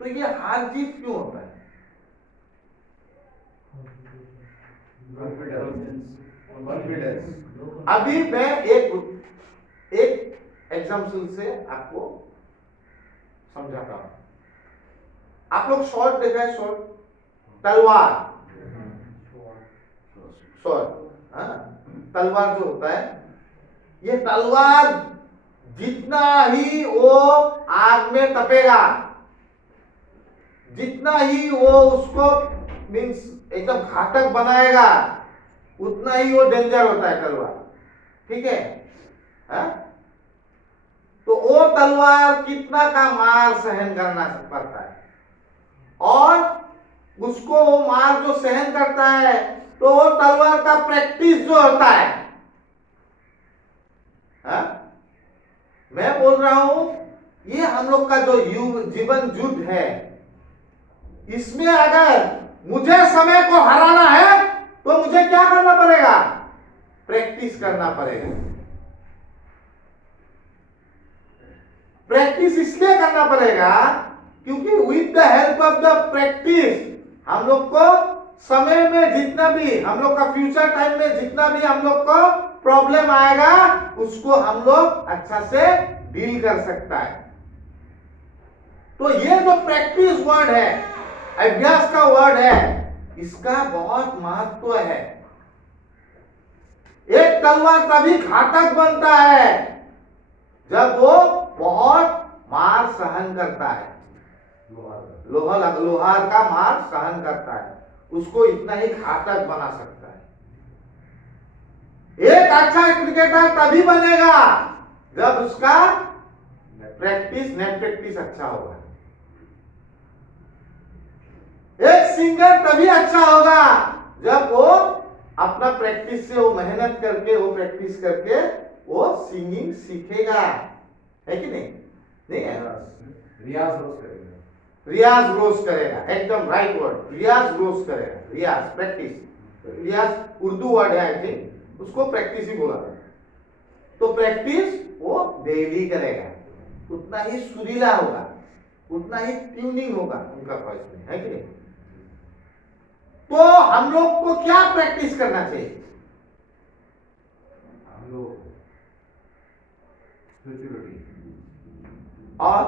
तो ये हार जीत क्यों होता है? अभी मैं एक एग्जाम्पल से आपको समझाता हूं। आप लोग शॉर्ट देखा है? शॉर्ट तलवार, शॉर्ट, तलवार जो होता है, ये तलवार जितना ही वो आग में तपेगा, जितना ही वो उसको मीन्स एकदम घातक बनाएगा, उतना ही वो डेंजर होता है तलवार। ठीक है? तो वो तलवार कितना का मार सहन करना पड़ता है, और उसको वो मार जो सहन करता है, तो वो तलवार का प्रैक्टिस जो होता है, मैं बोल रहा हूं ये हम लोग का जो जीवन युद्ध है, इसमें अगर मुझे समय को हराना है तो मुझे क्या करना पड़ेगा? प्रैक्टिस करना पड़ेगा। प्रैक्टिस इसलिए करना पड़ेगा क्योंकि with the help of the practice हम लोग को समय में जितना भी हम लोग का फ्यूचर टाइम में जितना भी हम लोग को प्रॉब्लम आएगा, उसको हम लोग अच्छा से डील कर सकता है। तो ये जो प्रैक्टिस वर्ड है, अभ्यास का वर्ड है, इसका बहुत महत्व है। एक तलवार तभी घातक बनता है जब वो बहुत मार सहन करता है। लोहार का मार सहन करता है, उसको इतना ही घातक बना सकता है। एक अच्छा क्रिकेटर तभी बनेगा जब उसका नेट प्रैक्टिस अच्छा होगा। एक सिंगर तभी अच्छा होगा जब वो अपना प्रैक्टिस से, वो मेहनत करके, वो प्रैक्टिस करके वो सिंगिंग सीखेगा, है कि नहीं? नहीं है? रियाज रोज करेगा। रियाज रोज करेगा, एकदम राइट वर्ड, रियाज रोज करेगा। रियाज प्रैक्टिस, रियाज उर्दू वर्ड है, आई थिंक उसको प्रैक्टिस ही बोला। तो प्रैक्टिस वो डेली करेगा, उतना ही सुरीला होगा, उतना ही ट्यूनिंग होगा उनका वॉइस में, है कि नहीं? तो हम लोग को क्या प्रैक्टिस करना चाहिए? हम लोग और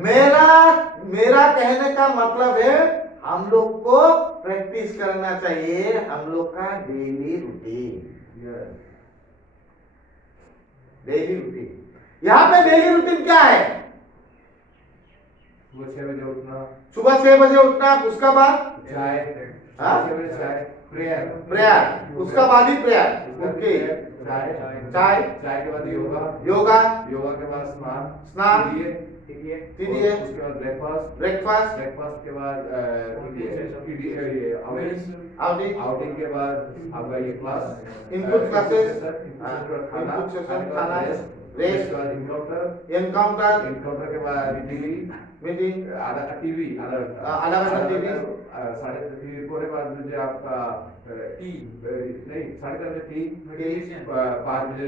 मेरा कहने का मतलब है हम लोग को प्रैक्टिस करना चाहिए हम लोग का डेली रूटीन। डेली रूटीन, यहां पे डेली रूटीन क्या है? सुबह 6 बजे उठना, सुबह 6 बजे उठना, उसका बाद चाय, 6 बजे चाय, प्रेयर, उसका बाद ही प्रेयर, ओके, चाय के बाद योगा के बाद स्नान, कीजिए, उसके बाद ब्रेकफास्ट के बाद आउटिंग के बाद आपका ये क्लास, इनपुट क्लासेस, खाना, खाना, रेस्ट, एनकाउंटर के बाद मीटिंग, आधा टीवी, आधा घंटा टीवी, साढ़े टीवी के बाद मुझे आपका टी नहीं 3:30 टी, 5 बजे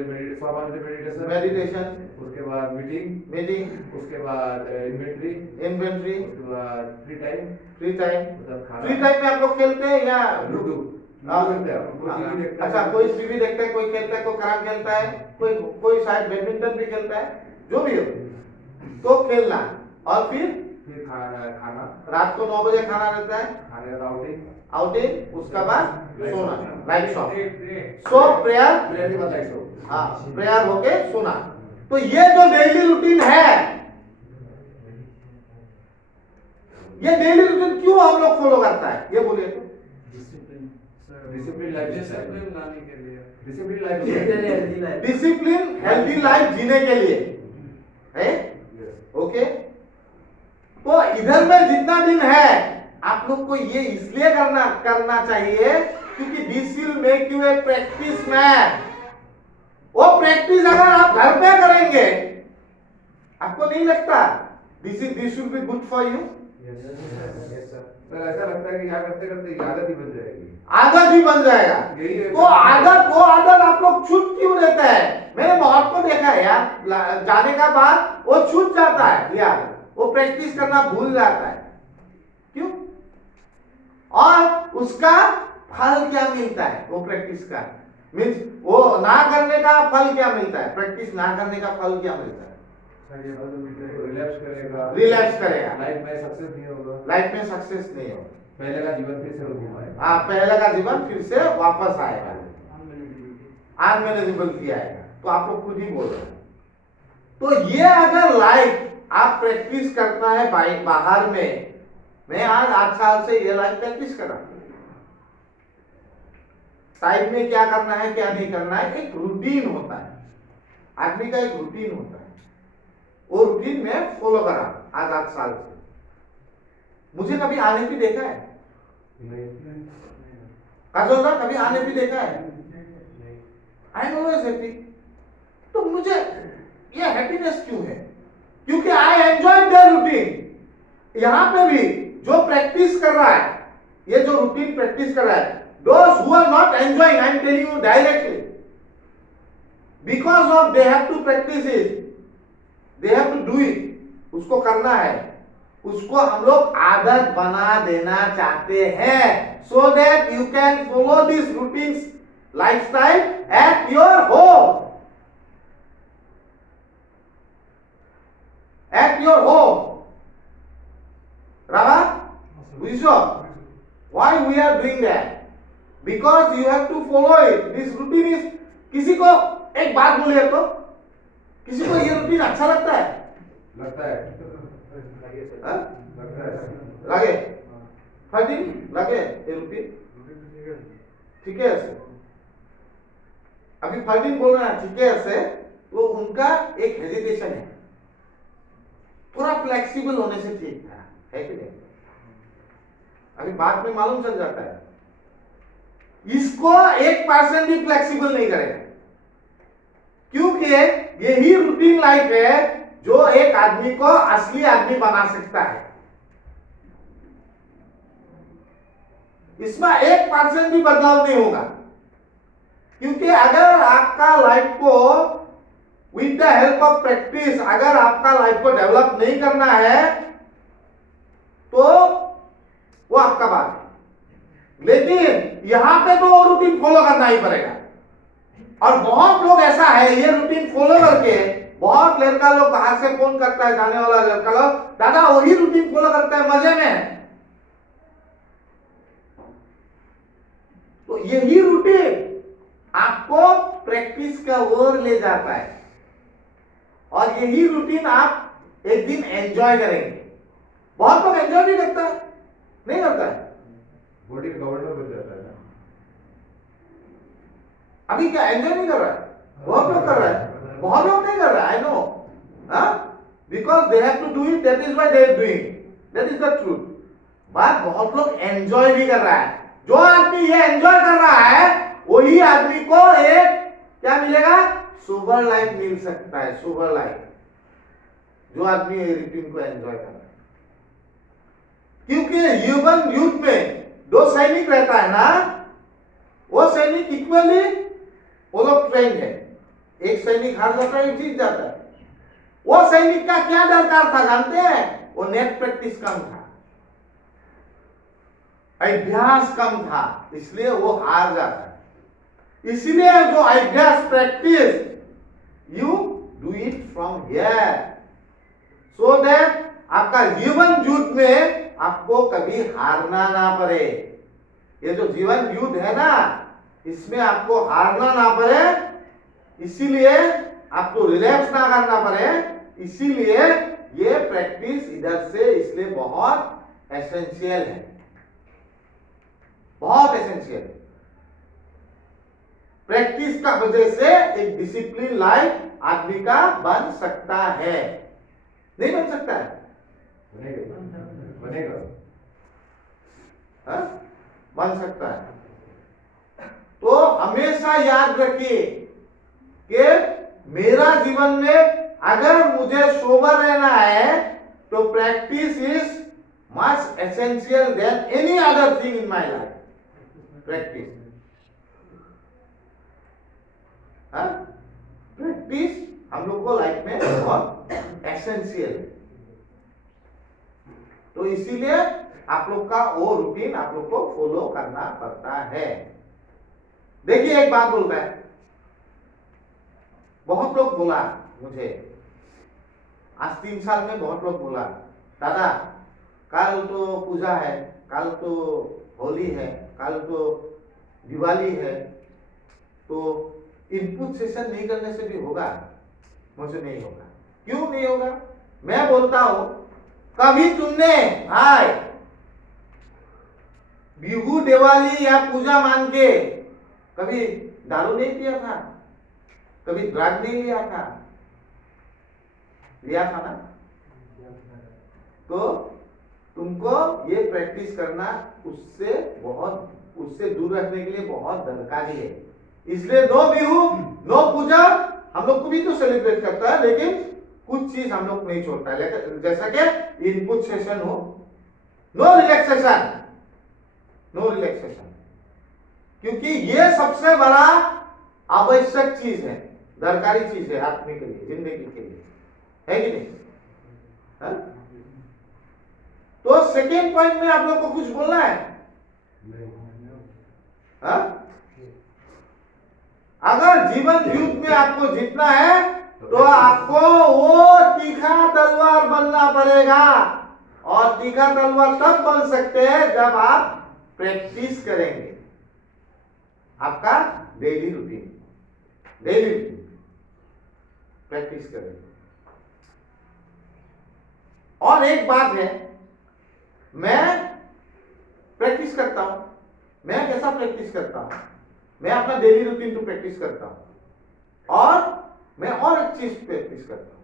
मेडिटेशन, उसके बाद मीटिंग, उसके बाद इन्वेंट्री, उसके बाद फ्री टाइम, मतलब खाना। फ्री टाइम में आप लोग खेलते हैं या लूडो? अच्छा, कोई टीवी देखता है, कोई खेलता है, कोई कैरम खेलता है, कोई शायद बैडमिंटन भी खेलता है, जो भी हो तो खेलना। और फिर खाना, रात को 9 बजे खाना रहता है, खाने का आउटिंग, उसका बाद सोना, light of, so prayer, prayer होके सोना। तो ये जो डेली रूटीन है, ये डेली रूटीन क्यों हम लोग फॉलो करता है, ये बोलिए तो। डिसिप्लिन हेल्दी लाइफ जीने के लिए है, ओके। तो इधर में जितना दिन है आप लोग को ये इसलिए करना चाहिए क्योंकि this will make U A practice man. वो प्रैक्टिस अगर आप घर पे करेंगे, आपको नहीं लगता this will be good for you? ऐसा लगता है कि क्या करते करते आदत ही बन जाएगी, आदत ही बन जाएगा। तो वो आदत आप लोग छूट क्यों देता है? मैंने बहुत को देखा है यार, जाने का बाद वो छूट जाता है यार, वो प्रैक्टिस करना भूल जाता है। क्यों? और उसका फल क्या मिलता है? वो प्रैक्टिस का मीन्स वो ना करने का फल क्या मिलता है? प्रैक्टिस ना करने का फल क्या मिलता है? रिलैप्स करेगा, लाइफ में सक्सेस नहीं होगा, लाइफ में सक्सेस नहीं होगा, पहले का जीवन फिर से घुमाएगा। हाँ, पहले का जीवन फिर से वापस आएगा, अनमैनेजेबल आएगा। तो आप लोग खुद ही बोल रहे हैं। तो ये अगर लाइफ आप प्रैक्टिस करना है बाहर में, मैं आज 8 साल से ये लाइफ प्रैक्टिस कर रहा हूं। टाइम में क्या करना है क्या नहीं करना है, एक रूटीन होता है, आदमी का एक रूटीन होता है। वो रूटीन में फॉलो करा आज 8 साल से। मुझे कभी आने भी देखा है? काजोल का कभी आने भी देखा है? I am always happy. तो मुझे ये हैप्पीनेस क्यों है? क्योंकि आई एंजॉय द रूटीन। यहां पे भी जो प्रैक्टिस कर रहा है, ये जो रूटीन प्रैक्टिस कर रहा है, those who are not enjoying, I am telling you directly, because of they have to practice it, they have to do it, उसको करना है, उसको हम लोग आदत बना देना चाहते हैं, so that you can follow this routine lifestyle at your home, at your home. Rava, Vishwa, why we are doing that? Because you have to follow it. This routine is, किसी को एक बात बोले तो किसी को ये रूटीन अच्छा लगता है? लगता है, हाँ? लगता है, लगे? फटिंग लगे ये रूटीन? ठीक है ऐसे? अभी फटिंग बोल रहा है ठीक है ऐसे, वो उनका एक हेजिटेशन है, थोड़ा फ्लेक्सिबल होने से ठीक है कि नहीं? अभी बात में मालूम चल जाता है। इसको 1% भी फ्लेक्सिबल नहीं करेगा, क्योंकि यही रूटीन लाइफ है जो एक आदमी को असली आदमी बना सकता है। इसमें 1% भी बदलाव नहीं होगा, क्योंकि अगर आपका लाइफ को with the help of practice, अगर आपका लाइफ को डेवलप नहीं करना है तो वो आपका बात है। लेकिन यहां पे तो वो रूटीन फॉलो करना ही पड़ेगा। और बहुत लोग ऐसा है, ये रूटीन फॉलो करके बहुत लड़का लोग बाहर से फोन करता है, जाने वाला लड़का लोग, दादा वही रूटीन फॉलो करता है मजे में। तो यही रूटीन आपको प्रैक्टिस का ओर ले जाता है, और यही रूटीन आप एक दिन एंजॉय करेंगे। बहुत लोग एंजॉय नहीं करता है, नहीं करता है, बॉडी गवर्नर बन जाता है ना। अभी क्या एंजॉय नहीं कर रहा है? बहुत लोग कर रहा है, बहुत लोग नहीं कर रहा है, I know, because they have to do it, that is why they are doing, that is the truth. बात बहुत लोग एंजॉय भी कर रहा है। जो आदमी ये एंजॉय कर रहा है वही आदमी को एक क्या मिलेगा? सुपर लाइफ मिल सकता है, सुपर लाइफ, जो आदमी ये रूटीन को एंजॉय कर रहा है। क्योंकि ह्यूमन यूथ में 2 सैनिक रहता है ना, वो सैनिक इक्वली वो लोग ट्रेंड है। एक सैनिक हार जाता है, एक जीत जाता है। वो सैनिक का क्या दरकार था जानते हैं? वो नेट प्रैक्टिस कम था, अभ्यास कम था, इसलिए वो हार जाता है। इसलिए जो अभ्यास practice, you do it from here, so that आपका जीवन युद्ध में आपको कभी हारना ना पड़े। ये जो जीवन युद्ध है ना, इसमें आपको हारना ना पड़े, इसीलिए आपको रिलैक्स ना करना पड़े, इसीलिए ये प्रैक्टिस इधर से इसलिए बहुत एसेंशियल है, बहुत एसेंशियल है। प्रैक्टिस का वजह से एक डिसिप्लिन लाइफ आदमी का बन सकता है, नहीं बन सकता है? बनेगा, बन सकता है। तो हमेशा याद रखिए कि मेरा जीवन में अगर मुझे सोबर रहना है तो practice is much essential than any other thing in my life. Practice, practice हम लोग को लाइफ में बहुत एसेंशियल है। तो इसीलिए आप लोग का वो रूटीन आप लोग को फॉलो करना पड़ता है। देखिए एक बात बोलता है, बहुत लोग बोला मुझे आज 3 साल में, बहुत लोग बोला दादा कल तो पूजा है, कल तो होली है, कल तो दिवाली है, तो इनपुट सेशन नहीं करने से भी होगा? मुझे नहीं होगा। क्यों नहीं होगा? मैं बोलता हूं कभी तुमने भाई बिहू दिवाली या पूजा मान के कभी दारू नहीं पिया था? कभी ड्रग नहीं लिया था? लिया था ना? तो तुमको ये प्रैक्टिस करना उससे दूर रखने के लिए बहुत दरकारी है। इसलिए नो बिहू नो पूजा, हम लोग को भी तो सेलिब्रेट करता है, लेकिन कुछ चीज हम लोग नहीं छोड़ता है, जैसा कि इनपुट सेशन हो, नो रिलैक्सेशन, नो रिलैक्सेशन, क्योंकि ये सबसे बड़ा आवश्यक चीज है, दरकारी चीज है आदमी के लिए, जिंदगी के लिए, है कि नहीं? हा? तो सेकेंड पॉइंट में आप लोग को कुछ बोलना है? हा? अगर जीवन युद्ध में आपको जीतना है तो आपको वो तीखा तलवार बनना पड़ेगा, और तीखा तलवार तब बन सकते हैं जब आप प्रैक्टिस करेंगे। आपका डेली रूटीन प्रैक्टिस करेंगे। और एक बात है, मैं प्रैक्टिस करता हूं, मैं कैसा प्रैक्टिस करता हूं? मैं अपना डेली रूटीन तो प्रैक्टिस करता हूं, और मैं और एक चीज प्रैक्टिस करता हूं,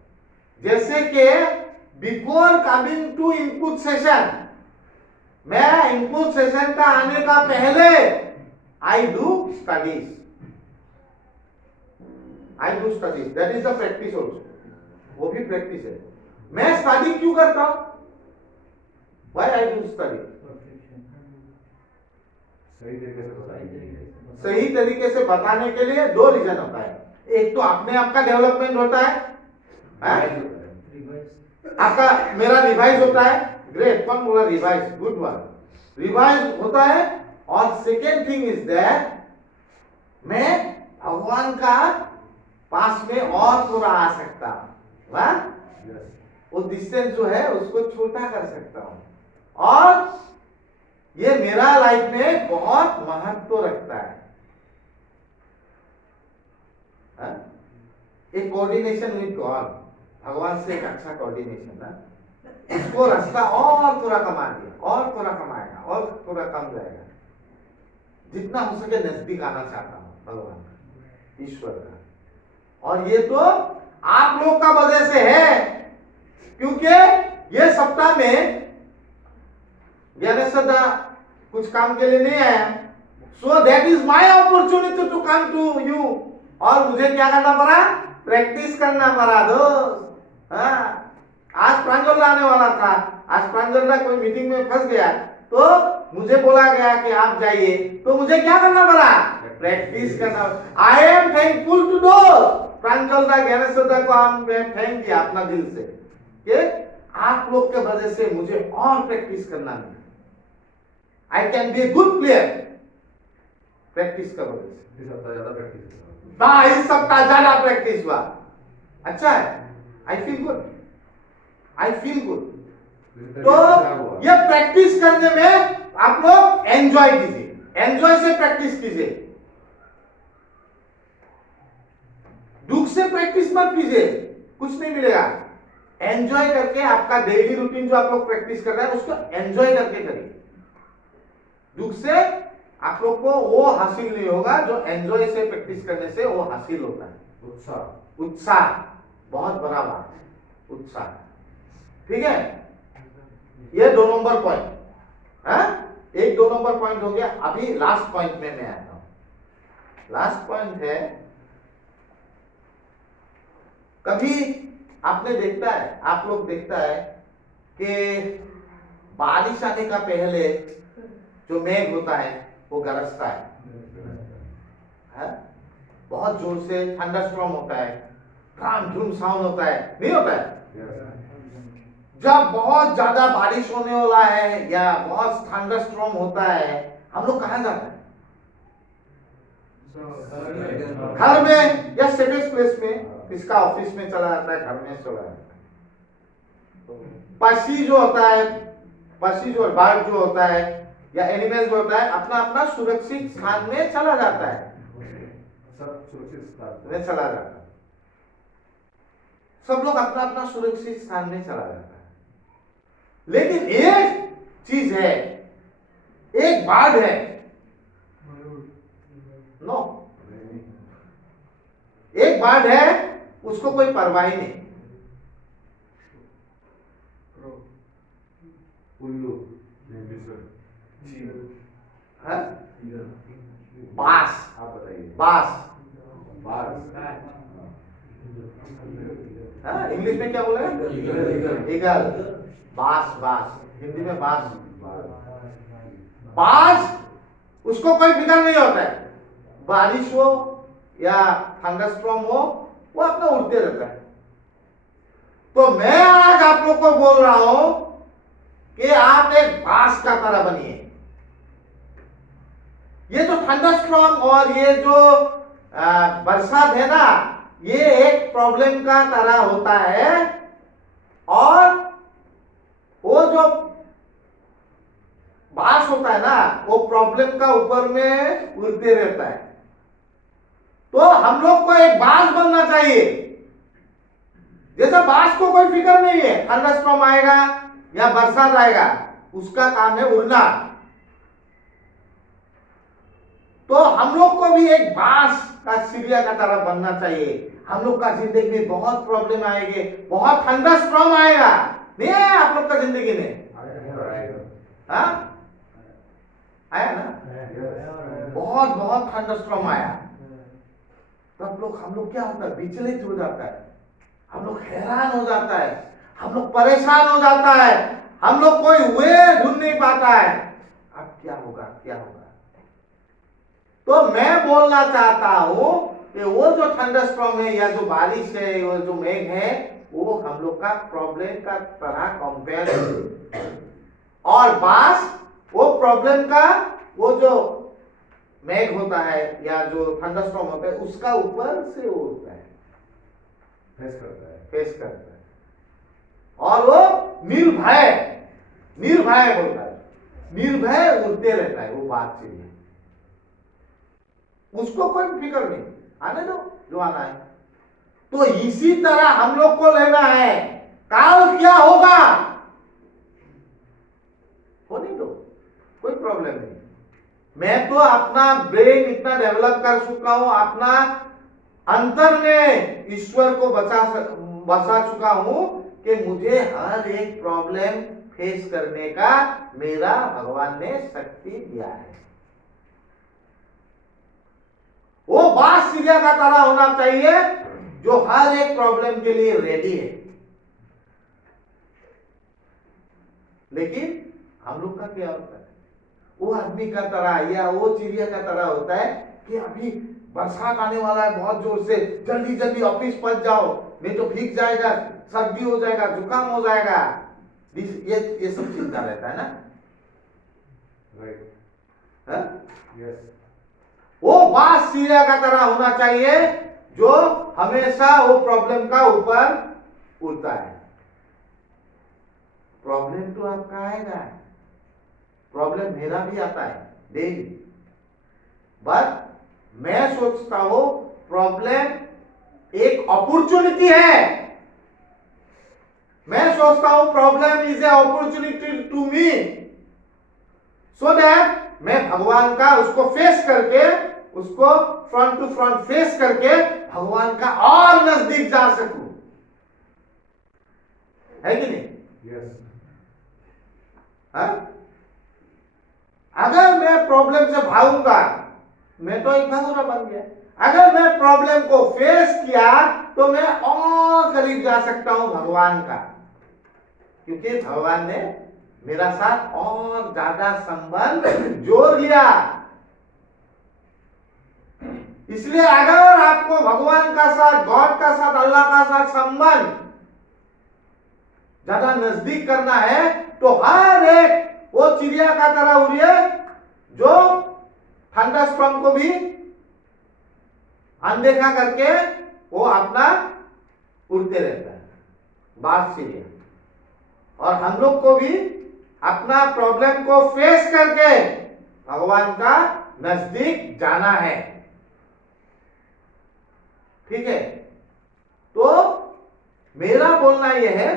जैसे कि before coming to input session, मैं इनपुट सेशन का आने का पहले I do studies, that is the practice also, वो भी प्रैक्टिस है। मैं स्टडी क्यों करता हूं? Why I do study? सही तरीके से बताने के लिए 2 रीजन होता है। एक तो अपने आप का डेवलपमेंट होता है, आपका मेरा रिवाइज होता है, ग्रेट, कौन बोला रिवाइज? गुड वर्क, रिवाइज होता है। और सेकेंड थिंग इज दैट मैं भगवान का पास में और थोड़ा आ सकता हूं, वो डिस्टेंस जो है उसको छोटा कर सकता हूं, और ये मेरा लाइफ में बहुत महत्व रखता है। एक कोऑर्डिनेशन विद गॉड, भगवान से एक अच्छा कोऑर्डिनेशन ना, इसको रास्ता और थोड़ा कमा दिया, और थोड़ा कमाएगा, और थोड़ा कम जाएगा, जितना हो सके नजदीक आना चाहता हूं भगवान का, ईश्वर का। और ये तो आप लोग का वजह से है, क्योंकि ये सप्ताह में ज्ञानेश सदा कुछ काम के लिए नहीं आया, so that is my opportunity to come to you, और मुझे क्या करना पड़ा? प्रैक्टिस करना पड़ा दोस्त। हाँ, आज प्रांजल आने वाला था, आज प्रांजल कोई मीटिंग में फंस गया, तो मुझे बोला गया कि आप जाइए, तो मुझे क्या करना पड़ा? प्रैक्टिस करना। आई एम थैंकफुल टू दो प्रांजल ज्ञानेश सदा को हम थैंक किया अपना दिल से, कि आप लोग के वजह से मुझे और प्रैक्टिस करना मिला। I can be a good player, practice का वजह से। इस सप्ताह ज्यादा प्रैक्टिस हुआ। इस सप्ताह ज्यादा प्रैक्टिस हुआ, अच्छा है, I feel good, I feel good. तो ये प्रैक्टिस करने में आप लोग एंजॉय कीजिए, एंजॉय से प्रैक्टिस कीजिए, दुख से प्रैक्टिस मत कीजिए, कुछ नहीं मिलेगा। एंजॉय करके आपका डेली रूटीन जो आप लोग प्रैक्टिस कर रहे हैं उसको एंजॉय करके करिए। दुख से आप लोग को वो हासिल नहीं होगा जो एंजॉय से प्रैक्टिस करने से वो हासिल होता है। उत्साह, उत्साह बहुत बड़ा बात है, उत्साह। ठीक है, ये 2 नंबर पॉइंट है, एक 2 नंबर पॉइंट हो गया। अभी लास्ट पॉइंट में मैं आता हूं। लास्ट पॉइंट है, कभी आपने देखता है, आप लोग देखता है कि बारिश आने का पहले जो मेघ होता है वो गरजता है? बहुत जोर से थंडरस्टॉर्म होता है, धूम साउंड होता है, नहीं होता है? जब बहुत ज्यादा बारिश होने वाला है या बहुत थंडरस्टॉर्म होता है, हम लोग कहाँ जाते हैं? घर में या सेफेस्ट प्लेस में, किसका ऑफिस में चला जाता है, घर में चला जाता है। पक्षी जो होता है, पक्षी जो बर्ड जो होता है या एनिमल जो होता है, अपना अपना सुरक्षित स्थान में चला जाता है, सब सुरक्षित स्थान में चला जाता है। सब लोग अपना अपना सुरक्षित स्थान में चला जाता है। लेकिन एक चीज है, एक बर्ड है, नो, एक बर्ड है, उसको कोई परवाह ही नहीं। उल्लू, हाँ? बास, आप बताइए। बास, बास, इंग्लिश में क्या बोले? ईगल, बास, बास, हिंदी में बास। बास, उसको कोई फिक्र नहीं होता है, बारिश हो या थंडरस्टॉर्म हो, वो अपना उड़ते रहता है। तो मैं आज आप लोग को बोल रहा हूं कि आप एक बास का तरह बनिए। ये जो थंडरस्टॉर्म और ये जो बरसात है ना, ये एक प्रॉब्लम का तरह होता है, और वो जो बास होता है ना, वो प्रॉब्लम का ऊपर में उड़ते रहता है। तो हम लोग को एक बास बनना चाहिए। जैसे बास को कोई फिक्र नहीं है, थंडरस्टॉर्म आएगा या बरसात आएगा, उसका काम है उड़ना। तो हम लोग को भी एक बास का चिड़िया का तरह बनना चाहिए। हम लोग का जिंदगी में बहुत प्रॉब्लम आएंगे, बहुत थंडरस्टॉर्म आएगा, नहीं आया आप लोग का जिंदगी में? हाँ, आया ना? बहुत बहुत थंडरस्टॉर्म आया, तब लोग हम लोग क्या होता है, विचलित हो जाता है, हम लोग हैरान हो जाता है, हम लोग परेशान हो जाता है, हम लोग कोई वे ढूंढ नहीं पाता है, अब क्या होगा, क्या होगा। तो मैं बोलना चाहता हूं कि वो जो थंडरस्टॉर्म है या जो बारिश है, वो जो मेघ है, वो हम लोग का प्रॉब्लम का तरह कंपेयर है, और बास वो प्रॉब्लम का, वो जो मेघ होता है या जो थंडरस्टॉर्म होता है, उसका ऊपर से वो होता है, फेस करता है, और वो निर्भय, निर्भय बोलता है, निर्भय उड़ते रहता है, वो बात से उसको कोई फिक्र नहीं, आने दो जो आना है। तो इसी तरह हम लोग को लेना है, काल क्या होगा होने दो, कोई प्रॉब्लम नहीं। मैं तो अपना ब्रेन इतना डेवलप कर चुका हूं, अपना अंतर में ईश्वर को बचा चुका हूं कि मुझे हर एक प्रॉब्लम फेस करने का मेरा भगवान ने शक्ति दिया है। वो बास चिड़िया का तरह होना चाहिए जो हर एक प्रॉब्लम के लिए रेडी है। लेकिन हम लोग का क्या होता है, वो आदमी का तरह या वो चिड़िया का तरह होता है कि अभी बरसात आने वाला है बहुत जोर से, जल्दी जल्दी ऑफिस पहुंच जाओ, नहीं तो भीग जाएगा, सर्दी हो जाएगा, जुकाम हो जाएगा, ये सब चिंता रहता है ना, राइट? यस। वो बास चिड़िया का तरह होना चाहिए जो हमेशा वो प्रॉब्लम का ऊपर उड़ता है। प्रॉब्लम तो आपका आएगा, प्रॉब्लम मेरा भी आता है डेली, बट मैं सोचता हूं प्रॉब्लम एक अपॉर्चुनिटी है। मैं सोचता हूं problem is a opportunity to me, so that मैं भगवान का उसको फेस करके, उसको फ्रंट टू फ्रंट फेस करके भगवान का और नजदीक जा सकूं, है कि नहीं? यस। हाँ? अगर मैं प्रॉब्लम से भागूंगा, मैं तो एक भागुरा बन गया। अगर मैं प्रॉब्लम को फेस किया तो मैं और करीब जा सकता हूं भगवान का, क्योंकि भगवान ने मेरा साथ और ज्यादा संबंध जोड़ लिया। इसलिए अगर आपको भगवान का साथ, गॉड का साथ, अल्लाह का साथ संबंध ज्यादा नजदीक करना है तो हर एक वो चिड़िया का तरह उड़िए जो थंडरस्टॉर्म को भी अनदेखा करके वो अपना उड़ते रहता है, बास चिड़िया। और हम लोग को भी अपना प्रॉब्लम को फेस करके भगवान का नजदीक जाना है, ठीक है। तो मेरा बोलना यह है